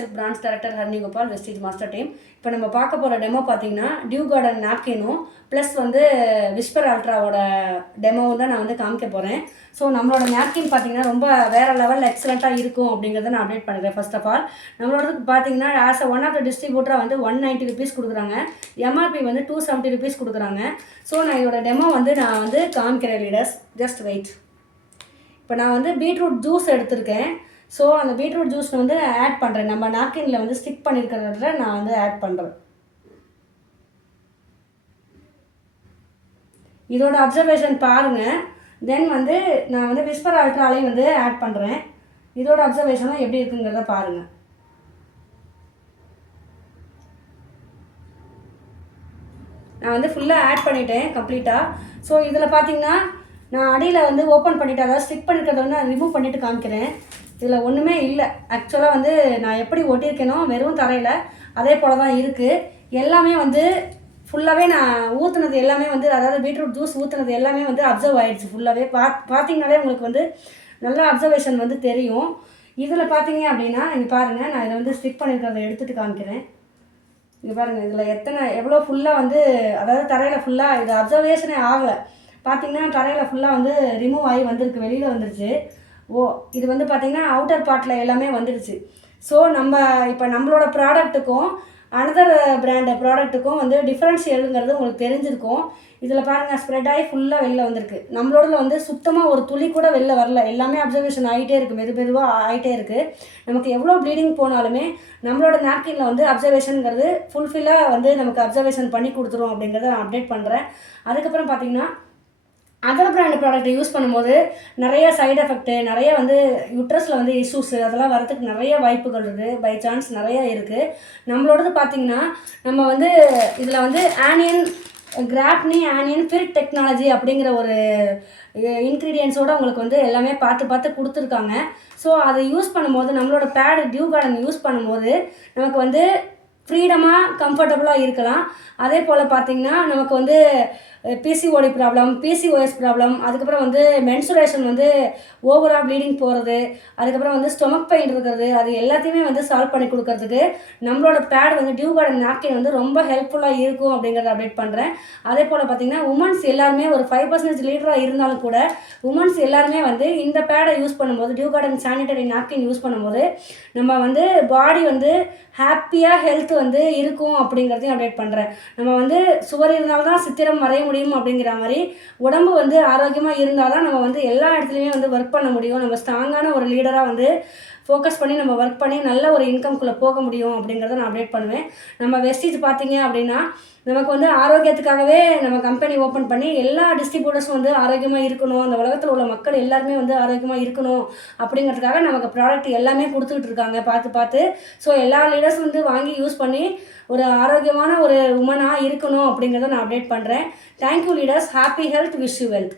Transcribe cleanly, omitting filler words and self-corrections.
Self branch director Harini Gopal, Vestige master team. இப்போ நம்ம பார்க்க போகிற டெமோ பார்த்தீங்கன்னா டியூ கார்டன் நாப்கினும் ப்ளஸ் வந்து விஸ்பர் அல்ட்ராவோட டெமோவும் தான் நான் வந்து காமிக்க போகிறேன். ஸோ நம்மளோட நாப்கின் பார்த்தீங்கன்னா ரொம்ப வேறு லெவலில் எக்ஸலண்ட்டாக இருக்கும் அப்படிங்கிறத நான் அப்டேட் பண்ணுறேன். ஃபர்ஸ்ட் ஆஃப் ஆல் நம்மளோடதுக்கு பார்த்தீங்கன்னா ஆஸ் ஒன் ஆஃப் த டிஸ்ட்ரிபியூட்டராக வந்து 190 rupees கொடுக்குறாங்க. எம்ஆர்பி வந்து 270 rupees கொடுக்குறாங்க. ஸோ நான் இதோட டெமோ வந்து நான் வந்து காமிக்கிறேன் லீடர்ஸ். Just wait. இப்போ நான் வந்து பீட்ரூட் ஜூஸ் எடுத்திருக்கேன். ஸோ அந்த பீட்ரூட் ஜூஸ் வந்து ஆட் பண்ணுறேன். நம்ம நாப்கினில் வந்து ஸ்டிக் பண்ணியிருக்கிறத நான் வந்து ஆட் பண்ணுறேன். இதோட அப்சர்வேஷன் பாருங்கள். தென் வந்து நான் வந்து விஸ்பர் அல்ட்ராலையும் வந்து ஆட் பண்ணுறேன். இதோட அப்சர்வேஷனும் எப்படி இருக்குங்கிறத பாருங்கள். நான் வந்து ஃபுல்லாக ஆட் பண்ணிட்டேன் கம்ப்ளீட்டாக. ஸோ இதில் பார்த்தீங்கன்னா நான் அடியில் வந்து ஓப்பன் பண்ணிவிட்டு, அதாவது ஸ்டிக் பண்ணியிருக்கிறத வந்து நான் ரிமூவ் பண்ணிவிட்டு காமிக்கிறேன். இதில் ஒன்றுமே இல்லை. ஆக்சுவலாக வந்து நான் எப்படி ஒட்டியிருக்கேனோ வெறும் தரையில் அதே போல் தான் இருக்குது. எல்லாமே வந்து ஃபுல்லாகவே நான் ஊற்றுனது எல்லாமே வந்து, அதாவது பீட்ரூட் ஜூஸ் ஊற்றுனது எல்லாமே வந்து அப்சர்வ் ஆகிடுச்சு ஃபுல்லாகவே. பார்த்தீங்கனாலே உங்களுக்கு வந்து நல்ல அப்சர்வேஷன் வந்து தெரியும். இதில் பார்த்தீங்க அப்படின்னா இங்கே பாருங்கள், நான் இதை வந்து ஸ்டிக் பண்ணியிருக்கிறத எடுத்துகிட்டு காமிக்கிறேன். இங்கே பாருங்கள், இதில் எவ்வளோ ஃபுல்லாக வந்து, அதாவது தரையில் ஃபுல்லாக இது அப்சர்வேஷனே ஆகலை. பார்த்தீங்கன்னா தரையில் ஃபுல்லாக வந்து ரிமூவ் ஆகி வந்திருக்கு, வெளியில் வந்துருச்சு. இது வந்து பார்த்திங்கன்னா அவுட்டர் பார்ட்டில் எல்லாமே வந்துடுச்சு. ஸோ நம்ம இப்போ நம்மளோட ப்ராடக்ட்டுக்கும் அனதர் பிராண்ட் ப்ராடக்ட்டுக்கும் வந்து டிஃப்ரென்ஸ் எதுங்கிறது உங்களுக்கு தெரிஞ்சிருக்கும். இதில் பாருங்கள், ஸ்ப்ரெட் ஆகி ஃபுல்லாக வெளில வந்திருக்கு. நம்மளோடல வந்து சுத்தமாக ஒரு துளி கூட வெளில வரல. எல்லாமே அப்சர்வேஷன் ஆகிட்டே இருக்குது, மெதுவாக ஆகிட்டே இருக்குது. நமக்கு எவ்வளோ ப்ளீடிங் போனாலுமே நம்மளோட நாப்கினில் வந்து அப்சர்வேஷனுங்கிறது ஃபுல்ஃபில்லாக வந்து நமக்கு அப்சர்வேஷன் பண்ணி கொடுத்துரும் அப்படிங்கிறத நான் அப்டேட் பண்ணுறேன். அதுக்கப்புறம் பார்த்திங்கன்னா அதர் பிராண்ட் ப்ராடக்ட்டை யூஸ் பண்ணும்போது நிறைய சைடு எஃபெக்ட்டு, நிறைய வந்து யூட்ரஸில் வந்து இஷ்யூஸு அதெல்லாம் வரதுக்கு நிறைய வாய்ப்புகள் இருக்குது. பை சான்ஸ் நிறைய இருக்குது. நம்மளோடது பார்த்திங்கன்னா நம்ம வந்து இதில் வந்து ஆனியன் ஃபிட் டெக்னாலஜி அப்படிங்கிற ஒரு இன்க்ரீடியன்ஸோடு உங்களுக்கு வந்து எல்லாமே பார்த்து கொடுத்துருக்காங்க. ஸோ அதை யூஸ் பண்ணும்போது நம்மளோட பேடு டியூ கார்டன் யூஸ் பண்ணும்போது நமக்கு வந்து ஃப்ரீடமாக கம்ஃபர்டபுளாக இருக்கலாம். அதே போல் பார்த்திங்கன்னா நமக்கு வந்து பிசிஓடி ப்ராப்ளம், பிசிஓஎஸ் ப்ராப்ளம், அதுக்கப்புறம் வந்து மென்சுரேஷன் வந்து ஓவராக ப்ளீடிங் போகிறது, அதுக்கப்புறம் வந்து ஸ்டொமக் பெயின் இருக்கிறது, அது எல்லாத்தையுமே வந்து சால்வ் பண்ணி கொடுக்கறதுக்கு நம்மளோட பேட் வந்து டியூ கார்டன் நாப்கின் வந்து ரொம்ப ஹெல்ப்ஃபுல்லாக இருக்கும் அப்படிங்கிறத அப்டேட் பண்ணுறேன். அதே போல் பார்த்திங்கன்னா உமன்ஸ் எல்லாருமே ஒரு 5% லீடராக இருந்தாலும் கூட உமன்ஸ் எல்லாருமே வந்து இந்த பேடை யூஸ் பண்ணும்போது, டியூ கார்டன் சானிடரி நாப்கின் யூஸ் பண்ணும்போது நம்ம வந்து பாடி வந்து ஹாப்பியாக ஹெல்த் வந்து இருக்கும் அப்படிங்கிறதையும் அப்டேட் பண்ணுறேன். நம்ம வந்து சுவர் இருந்தால்தான் சித்திரம் வரைய முடியும் அப்படிங்கிற மாதிரி உடம்பு வந்து ஆரோக்கியமாக இருந்தால் தான் நம்ம வந்து எல்லா இடத்துலையுமே வந்து ஒர்க் பண்ண முடியும். நம்ம ஸ்ட்ராங்கான ஒரு லீடராக வந்து ஃபோக்கஸ் பண்ணி நம்ம ஒர்க் பண்ணி நல்ல ஒரு இன்கம்குள்ளே போக முடியும் அப்படிங்கிறத நான் அப்டேட் பண்ணுவேன். நம்ம வெஸ்டீஜ் பார்த்தீங்க அப்படின்னா நமக்கு வந்து ஆரோக்கியத்துக்காகவே நம்ம கம்பெனி ஓப்பன் பண்ணி எல்லா டிஸ்ட்ரிபியூட்டர்ஸும் வந்து ஆரோக்கியமாக இருக்கணும், அந்த உலகத்தில் உள்ள மக்கள் எல்லாருமே வந்து ஆரோக்கியமாக இருக்கணும் அப்படிங்கிறதுக்காக நமக்கு ப்ராடக்ட் எல்லாமே கொடுத்துக்கிட்டு இருக்காங்க பார்த்து. ஸோ எல்லா லீடர்ஸும் வந்து வாங்கி யூஸ் பண்ணி ஒரு ஆரோக்கியமான ஒரு உமனாக இருக்கணும் அப்படிங்கிறத நான் அப்டேட் பண்ணுறேன். Thank you leaders. Happy health, wish you wealth.